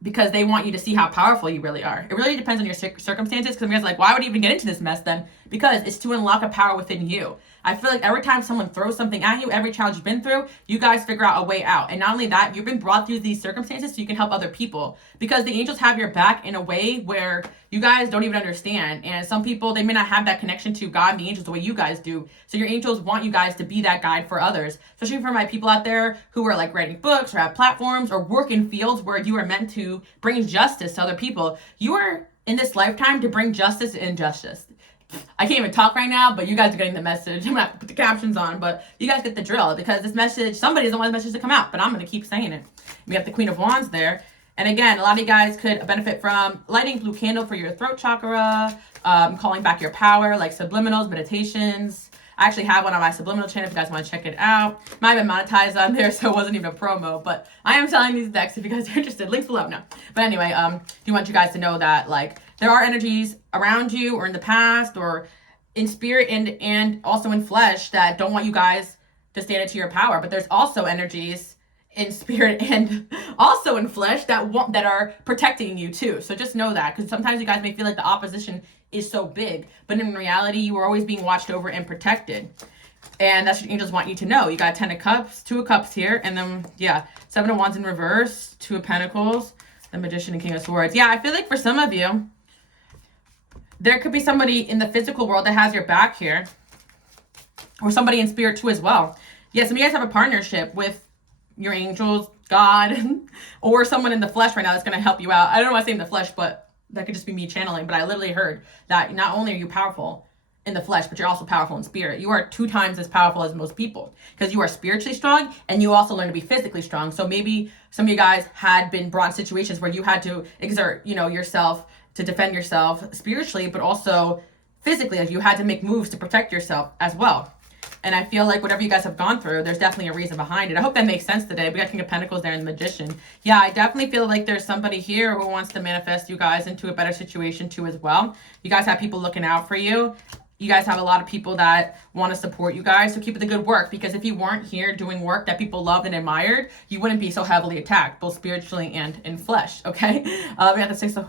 because they want you to see how powerful you really are. It really depends on your circumstances, because I'm guys like, why would you even get into this mess then? Because it's to unlock a power within you. I feel like every time someone throws something at you, every challenge you've been through, you guys figure out a way out. And not only that, you've been brought through these circumstances so you can help other people, because the angels have your back in a way where you guys don't even understand. And some people, they may not have that connection to God and the angels the way you guys do. So your angels want you guys to be that guide for others, especially for my people out there who are like writing books or have platforms or work in fields where you are meant to bring justice to other people. You are in this lifetime to bring justice and injustice. I can't even talk right now, but you guys are getting the message. I'm gonna have to put the captions on, but you guys get the drill, because this message, somebody doesn't want the message to come out, but I'm gonna keep saying it. We have the Queen of Wands there. And again, a lot of you guys could benefit from lighting blue candle for your throat chakra, calling back your power, like subliminals, meditations. I actually have one on my subliminal channel if you guys want to check it out. Might have been monetized on there, so it wasn't even a promo, but I am selling these decks if you guys are interested. Links below. No. But anyway, do want you guys to know that, like, there are energies around you or in the past or in spirit and also in flesh that don't want you guys to stand into your power. But there's also energies in spirit and also in flesh that are protecting you too. So just know that, because sometimes you guys may feel like the opposition is so big, but in reality, you are always being watched over and protected. And that's what angels want you to know. You got 10 of Cups, 2 of Cups here, and then, yeah, 7 of Wands in reverse, 2 of Pentacles, the Magician and King of Swords. Yeah, I feel like for some of you, there could be somebody in the physical world that has your back here, or somebody in spirit too as well. Yeah, some of you guys have a partnership with your angels, God, or someone in the flesh right now that's going to help you out. I don't know why I say in the flesh, but that could just be me channeling. But I literally heard that not only are you powerful in the flesh, but you're also powerful in spirit. You are 2 times as powerful as most people because you are spiritually strong and you also learn to be physically strong. So maybe some of you guys had been brought in situations where you had to exert, yourself to defend yourself spiritually, but also physically, like you had to make moves to protect yourself as well. And I feel like whatever you guys have gone through, there's definitely a reason behind it. I hope that makes sense today. We got King of Pentacles there and the Magician. Yeah, I definitely feel like there's somebody here who wants to manifest you guys into a better situation too as well. You guys have people looking out for you. You guys have a lot of people that want to support you guys. So keep up the good work, because if you weren't here doing work that people loved and admired, you wouldn't be so heavily attacked, both spiritually and in flesh, okay? We got the Six of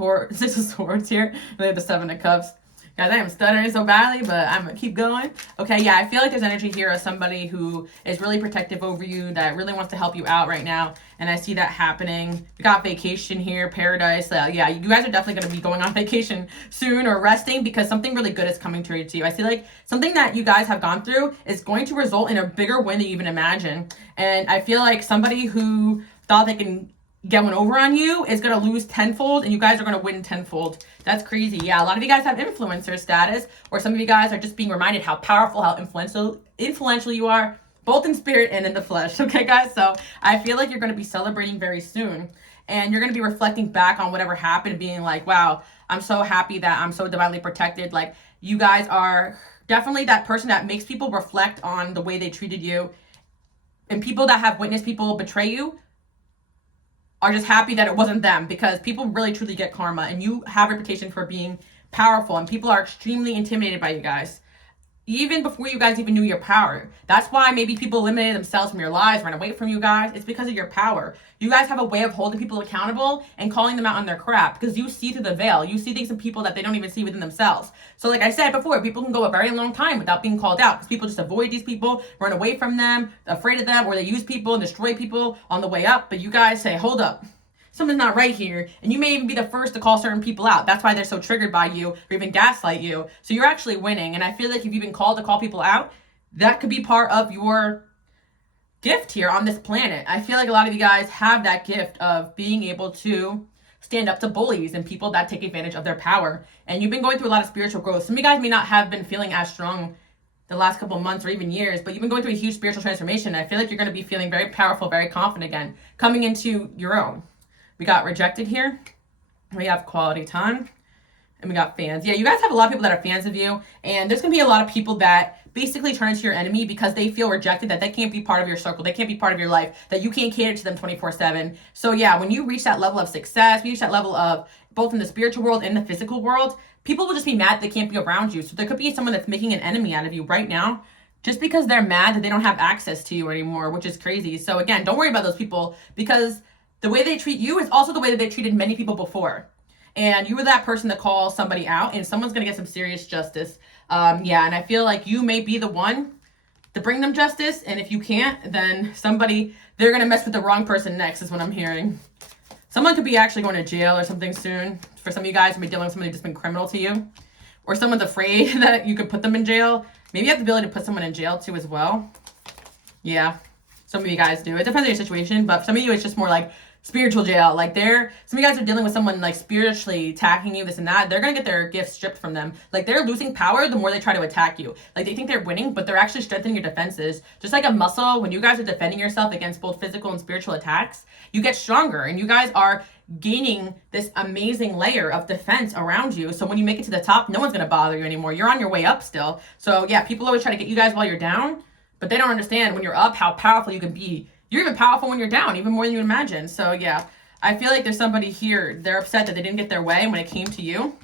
Swords here. We have the Seven of Cups. Guys, I am stuttering so badly, but I'm going to keep going. Okay, yeah, I feel like there's energy here of somebody who is really protective over you, that really wants to help you out right now. And I see that happening. We got vacation here, paradise. Yeah, you guys are definitely going to be going on vacation soon or resting, because something really good is coming to you. I see like something that you guys have gone through is going to result in a bigger win than you even imagine. And I feel like somebody who thought they can get one over on you is going to lose tenfold, and you guys are going to win tenfold. That's crazy. Yeah, a lot of you guys have influencer status, or some of you guys are just being reminded how powerful, how influential you are, both in spirit and in the flesh. Okay, guys? So I feel like you're going to be celebrating very soon, and you're going to be reflecting back on whatever happened, being like, wow, I'm so happy that I'm so divinely protected. Like, you guys are definitely that person that makes people reflect on the way they treated you, and people that have witnessed people betray you are just happy that it wasn't them, because people really truly get karma, and you have a reputation for being powerful, and people are extremely intimidated by you guys, even before you guys even knew your power. That's why maybe people eliminated themselves from your lives, ran away from you guys. It's because of your power. You guys have a way of holding people accountable and calling them out on their crap, because you see through the veil. You see things in people that they don't even see within themselves. So like I said before, people can go a very long time without being called out, because people just avoid these people, run away from them, afraid of them, or they use people and destroy people on the way up. But you guys say, hold up, something's not right here. And you may even be the first to call certain people out. That's why they're so triggered by you, or even gaslight you. So you're actually winning. And I feel like if you've been called to call people out, that could be part of your gift here on this planet. I feel like a lot of you guys have that gift of being able to stand up to bullies and people that take advantage of their power. And you've been going through a lot of spiritual growth. Some of you guys may not have been feeling as strong the last couple of months or even years, but you've been going through a huge spiritual transformation. I feel like you're going to be feeling very powerful, very confident again, coming into your own. We got rejected here. We have quality time. And we got fans. Yeah, you guys have a lot of people that are fans of you. And there's going to be a lot of people that basically turn into your enemy because they feel rejected, that they can't be part of your circle. They can't be part of your life, that you can't cater to them 24/7. So yeah, when you reach that level of success, you reach that level of both in the spiritual world and the physical world, people will just be mad they can't be around you. So there could be someone that's making an enemy out of you right now, just because they're mad that they don't have access to you anymore, which is crazy. So again, don't worry about those people, because the way they treat you is also the way that they treated many people before. And you were that person to call somebody out, and someone's going to get some serious justice. Yeah, and I feel like you may be the one to bring them justice. And if you can't, then they're going to mess with the wrong person next, is what I'm hearing. Someone could be actually going to jail or something soon. For some of you guys, be dealing with somebody who's just been criminal to you. Or someone's afraid that you could put them in jail. Maybe you have the ability to put someone in jail too as well. Yeah, some of you guys do. It depends on your situation, but for some of you, it's just more like spiritual jail. Like some of you guys are dealing with someone like spiritually attacking you, this and that. They're going to get their gifts stripped from them. Like, they're losing power the more they try to attack you. Like, they think they're winning, but they're actually strengthening your defenses. Just like a muscle, when you guys are defending yourself against both physical and spiritual attacks, you get stronger, and you guys are gaining this amazing layer of defense around you. So when you make it to the top, no one's going to bother you anymore. You're on your way up still. So yeah, people always try to get you guys while you're down, but they don't understand when you're up how powerful you can be. You're even powerful when you're down, even more than you imagine. So yeah, I feel like there's somebody here, they're upset that they didn't get their way when it came to you.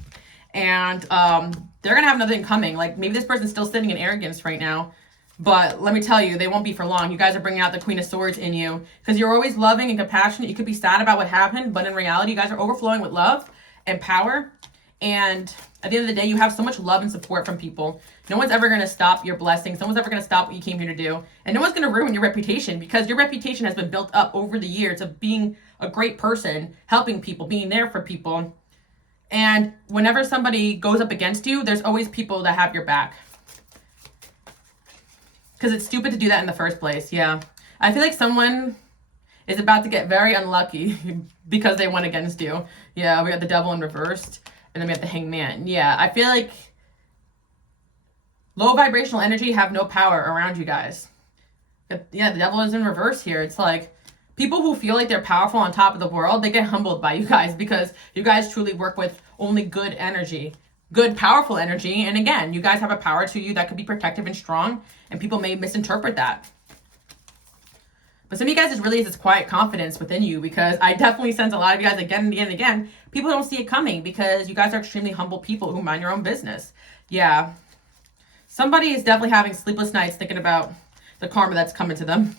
And they're going to have another thing coming. Like, maybe this person's still sitting in arrogance right now. But let me tell you, they won't be for long. You guys are bringing out the Queen of Swords in you, because you're always loving and compassionate. You could be sad about what happened, but in reality, you guys are overflowing with love and power. And at the end of the day, you have so much love and support from people. No one's ever going to stop your blessings. No one's ever going to stop what you came here to do. And no one's going to ruin your reputation, because your reputation has been built up over the years of being a great person, helping people, being there for people. And whenever somebody goes up against you, there's always people that have your back. Because it's stupid to do that in the first place. Yeah. I feel like someone is about to get very unlucky because they went against you. Yeah, we got the devil in reversed, and then we have the hangman. Yeah, I feel like low vibrational energy have no power around you guys. Yeah, the devil is in reverse here. It's like people who feel like they're powerful on top of the world, they get humbled by you guys because you guys truly work with only good energy, good, powerful energy. And again, you guys have a power to you that could be protective and strong, and people may misinterpret that. But some of you guys just really is this quiet confidence within you, because I definitely sense a lot of you guys again and again and again. People don't see it coming because you guys are extremely humble people who mind your own business. Yeah. Somebody is definitely having sleepless nights thinking about the karma that's coming to them.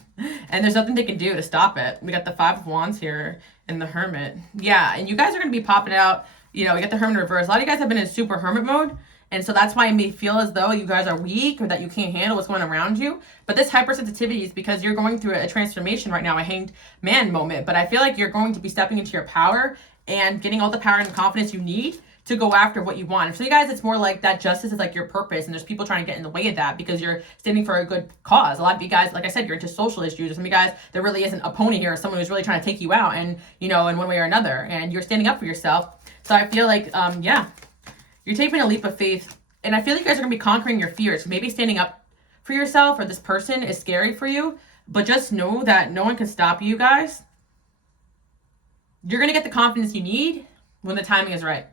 And there's nothing they can do to stop it. We got the 5 of Wands here and the Hermit. Yeah, and you guys are going to be popping out. You know, we got the Hermit in reverse. A lot of you guys have been in super hermit mode. And so that's why it may feel as though you guys are weak or that you can't handle what's going on around you. But this hypersensitivity is because you're going through a transformation right now, a hanged man moment. But I feel like you're going to be stepping into your power and getting all the power and confidence you need to go after what you want. And for you guys, it's more like that justice is like your purpose, and there's people trying to get in the way of that because you're standing for a good cause. A lot of you guys, like I said, you're into social issues. Or some of you guys, there really is an opponent here, or someone who's really trying to take you out, and you know, in one way or another, and you're standing up for yourself. So I feel like, yeah, you're taking a leap of faith, and I feel like you guys are gonna be conquering your fears. Maybe standing up for yourself or this person is scary for you, but just know that no one can stop you guys. You're gonna get the confidence you need when the timing is right.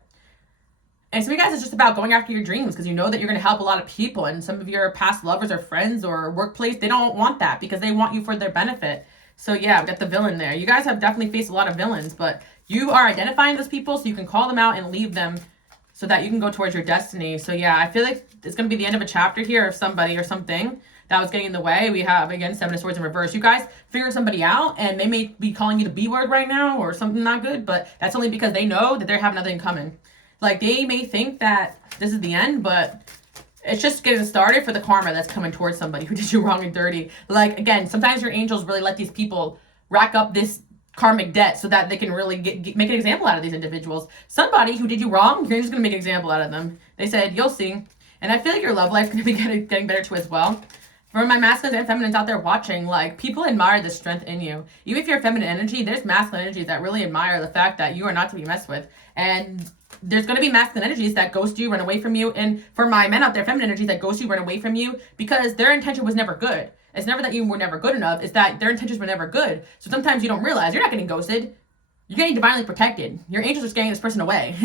And some of you guys, it's just about going after your dreams because you know that you're going to help a lot of people. And some of your past lovers or friends or workplace, they don't want that because they want you for their benefit. So yeah, we got the villain there. You guys have definitely faced a lot of villains, but you are identifying those people so you can call them out and leave them so that you can go towards your destiny. So yeah, I feel like it's going to be the end of a chapter here of somebody or something that was getting in the way. We have, again, 7 of Swords in reverse. You guys figure somebody out and they may be calling you the B word right now or something not good, but that's only because they know that they have nothing coming. Like, they may think that this is the end, but it's just getting started for the karma that's coming towards somebody who did you wrong and dirty. Like, again, sometimes your angels really let these people rack up this karmic debt so that they can really make an example out of these individuals. Somebody who did you wrong, you're just going to make an example out of them. They said, you'll see. And I feel like your love life's going to be getting better too as well. For my masculines and feminines out there watching, like, people admire the strength in you. Even if you're feminine energy, there's masculine energies that really admire the fact that you are not to be messed with. And there's going to be masculine energies that ghost you, run away from you. And for my men out there, feminine energies that ghost you, run away from you because their intention was never good. It's never that you were never good enough. It's that their intentions were never good. So sometimes you don't realize you're not getting ghosted. You're getting divinely protected. Your angels are scaring this person away.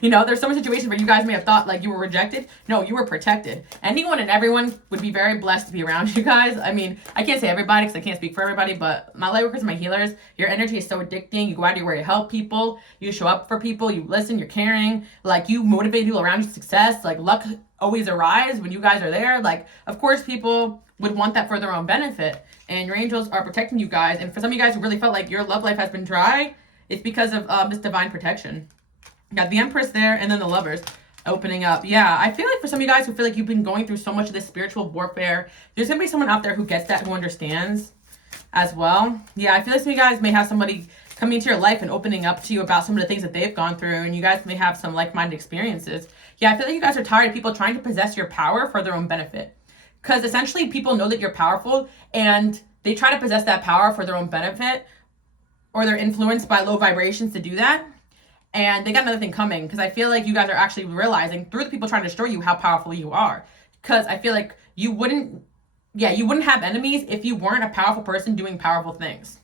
You know, there's so many situations where you guys may have thought like you were rejected. No, you were protected. Anyone and everyone would be very blessed to be around you guys. I mean, I can't say everybody because I can't speak for everybody, but my light workers, my healers, your energy is so addicting. You go out of your way to help people. You show up for people. You listen. You're caring. Like, you motivate people around you to success. Like, luck always arrives when you guys are there. Like, of course, people would want that for their own benefit. And your angels are protecting you guys. And for some of you guys who really felt like your love life has been dry, it's because of this divine protection. You got the Empress there and then the Lovers opening up. Yeah, I feel like for some of you guys who feel like you've been going through so much of this spiritual warfare, there's going to be someone out there who gets that, who understands as well. Yeah, I feel like some of you guys may have somebody coming into your life and opening up to you about some of the things that they've gone through, and you guys may have some like-minded experiences. Yeah, I feel like you guys are tired of people trying to possess your power for their own benefit. Because essentially people know that you're powerful and they try to possess that power for their own benefit, or they're influenced by low vibrations to do that. And they got another thing coming because I feel like you guys are actually realizing through the people trying to destroy you how powerful you are. Because I feel like you wouldn't have enemies if you weren't a powerful person doing powerful things.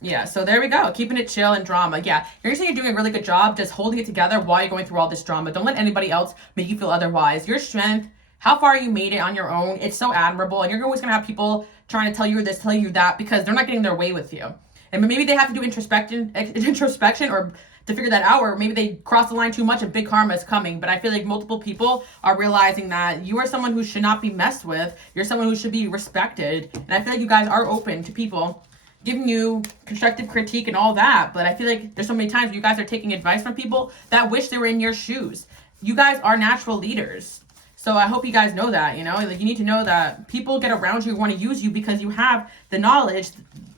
Yeah, so there we go. Keeping it chill and drama. Yeah, you're saying you're doing a really good job just holding it together while you're going through all this drama. Don't let anybody else make you feel otherwise. Your strength, how far you made it on your own, it's so admirable. And you're always going to have people trying to tell you this, telling you that, because they're not getting their way with you. And maybe they have to do introspection or to figure that out, or maybe they cross the line too much and big karma is coming. But I feel like multiple people are realizing that you are someone who should not be messed with. You're someone who should be respected. And I feel like you guys are open to people giving you constructive critique and all that. But I feel like there's so many times you guys are taking advice from people that wish they were in your shoes. You guys are natural leaders. So I hope you guys know that, you know, like, you need to know that people get around you who want to use you because you have the knowledge,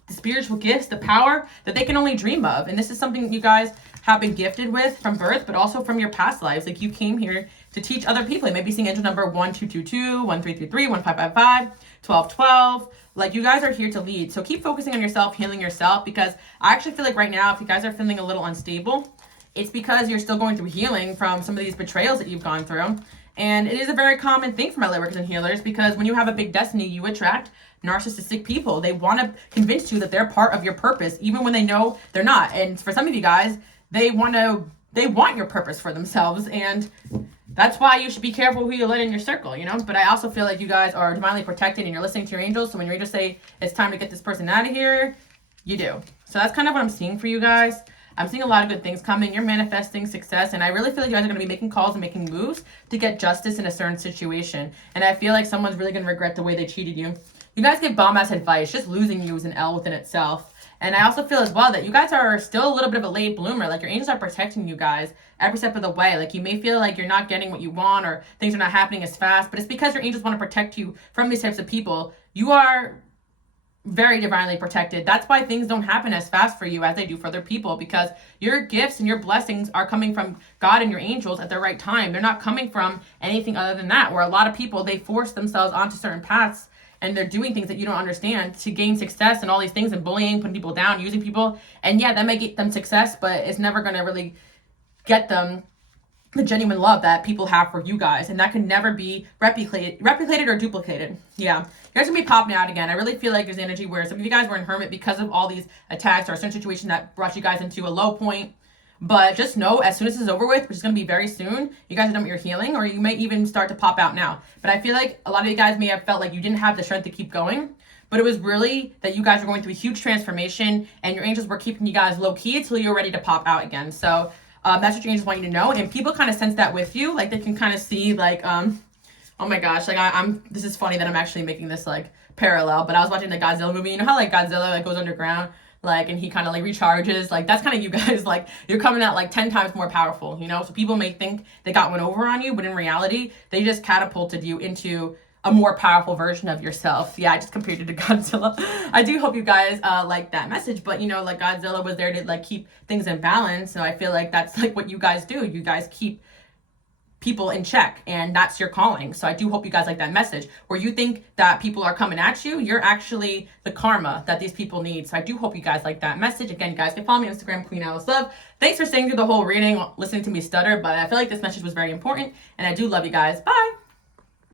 the spiritual gifts, the power that they can only dream of. And this is something you guys have been gifted with from birth, but also from your past lives. Like, you came here to teach other people. You may be seeing angel number 1222, 1333, 1555. 12-12. Like, you guys are here to lead. So keep focusing on yourself, healing yourself, because I actually feel like right now, if you guys are feeling a little unstable, it's because you're still going through healing from some of these betrayals that you've gone through. And it is a very common thing for my lightworkers and healers, because when you have a big destiny, you attract narcissistic people. They want to convince you that they're part of your purpose, even when they know they're not. And for some of you guys, they want your purpose for themselves. And that's why you should be careful who you let in your circle, you know? But I also feel like you guys are divinely protected and you're listening to your angels. So when your angels say it's time to get this person out of here, you do. So that's kind of what I'm seeing for you guys. I'm seeing a lot of good things coming. You're manifesting success. And I really feel like you guys are going to be making calls and making moves to get justice in a certain situation. And I feel like someone's really going to regret the way they cheated you. You guys give bomb-ass advice. Just losing you is an L within itself. And I also feel as well that you guys are still a little bit of a late bloomer. Like, your angels are protecting you guys every step of the way. Like, you may feel like you're not getting what you want or things are not happening as fast, but it's because your angels want to protect you from these types of people. You are very divinely protected. That's why things don't happen as fast for you as they do for other people, because your gifts and your blessings are coming from God and your angels at the right time. They're not coming from anything other than that, where a lot of people, they force themselves onto certain paths and they're doing things that you don't understand to gain success and all these things, and bullying, putting people down, using people. And yeah, that may get them success, but it's never going to really get them the genuine love that people have for you guys. And that can never be replicated or duplicated. Yeah. You guys are going to be popping out again. I really feel like there's energy where some of you guys were in hermit because of all these attacks or a certain situation that brought you guys into a low point. But just know, as soon as this is over with, which is going to be very soon, you guys are done with your healing, or you may even start to pop out now. But I feel like a lot of you guys may have felt like you didn't have the strength to keep going, but it was really that you guys were going through a huge transformation, and your angels were keeping you guys low-key until you're ready to pop out again. So that's what your angels want you to know, and people kind of sense that with you. Like, they can kind of see, like, oh my gosh, like, this is funny that I'm actually making this, like, parallel, but I was watching the Godzilla movie. You know how, like, Godzilla, like, goes underground? Like, and he kind of like recharges. Like, that's kind of you guys. Like, you're coming out like 10 times more powerful, you know? So people may think they got one over on you, but in reality, they just catapulted you into a more powerful version of yourself. Yeah, I just compared it to Godzilla. I do hope you guys like that message, but you know, like, Godzilla was there to like keep things in balance. So I feel like that's like what you guys do. You guys keep people in check, and that's your calling. So I do hope you guys like that message, where you think that people are coming at you, you're actually the karma that these people need. So I do hope you guys like that message. Again, you guys can follow me on Instagram, Queen Alice Love. Thanks for staying through the whole reading, listening to me stutter, but I feel like this message was very important, and I do love you guys. Bye.